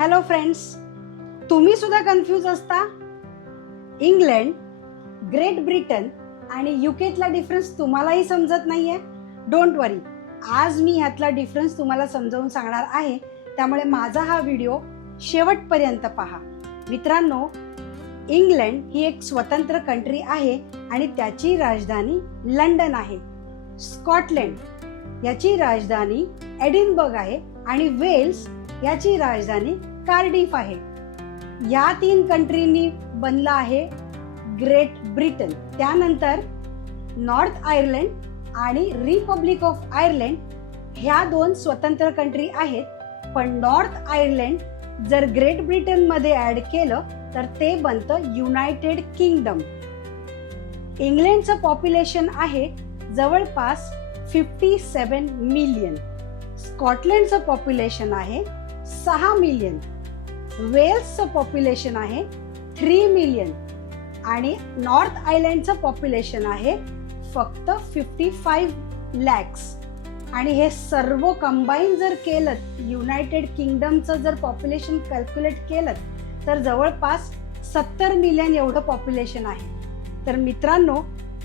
Hello friends, तुम्ही सुद्धा confuse असता? इंग्लंड, ग्रेट ब्रिटन आणि युकेतला डिफरन्स तुम्हालाही समजत नाहीये? डोंट वरी, आज मी ह्यातला डिफरन्स तुम्हाला समजावून सांगणार आहे. त्यामुळे माझा हा व्हिडिओ शेवटपर्यंत पहा. मित्रांनो, इंग्लंड ही एक स्वतंत्र कंट्री आहे आणि त्याची राजधानी लंडन आहे. स्कॉटलंड याची राजधानी एडिनबर्ग आहे आणि वेल्स याची राजधानी कार्डिफ आहे. या तीन कंट्रींनी बनला आहे ग्रेट ब्रिटन. त्यानंतर नॉर्थ आयर्लंड आणि रिपब्लिक ऑफ आयर्लंड ह्या दोन स्वतंत्र कंट्री आहेत. पण नॉर्थ आयर्लंड जर ग्रेट ब्रिटन मध्ये ऍड केलं तर ते बनतं युनायटेड किंगडम. इंग्लंडचं पॉप्युलेशन आहे जवळपास 57 मिलियन. स्कॉटलंडचं पॉप्युलेशन आहे 6 मिलियन. वेल्सचं पॉप्युलेशन आहे 3 मिलियन आणि नॉर्थ आयर्लंडचं पॉप्युलेशन आहे फक्त 55 लॅक्स. आणि हे सर्व कंबाईन जर केलं, युनायटेड किंगडमचं जर पॉप्युलेशन कॅल्क्युलेट केलं तर जवळपास 70 मिलियन एवढं पॉप्युलेशन आहे. तर मित्रांनो,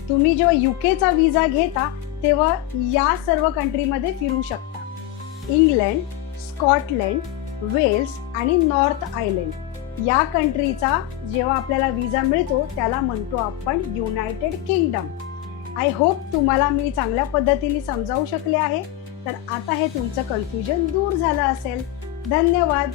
तुम्ही जेव्हा युकेचा विजा घेता तेव्हा या सर्व कंट्रीमध्ये फिरू शकता. इंग्लंड, स्कॉटलंड, वेल्स आणि नॉर्थ आयर्लंड या कंट्रीचा जेव्हा आपल्याला विजा मिळतो त्याला म्हणतो आपण युनायटेड किंगडम. आय होप तुम्हाला मी चांगल्या पद्धतीने समजावू शकले आहे. तर आता हे तुमचं कन्फ्युजन दूर झालं असेल. धन्यवाद.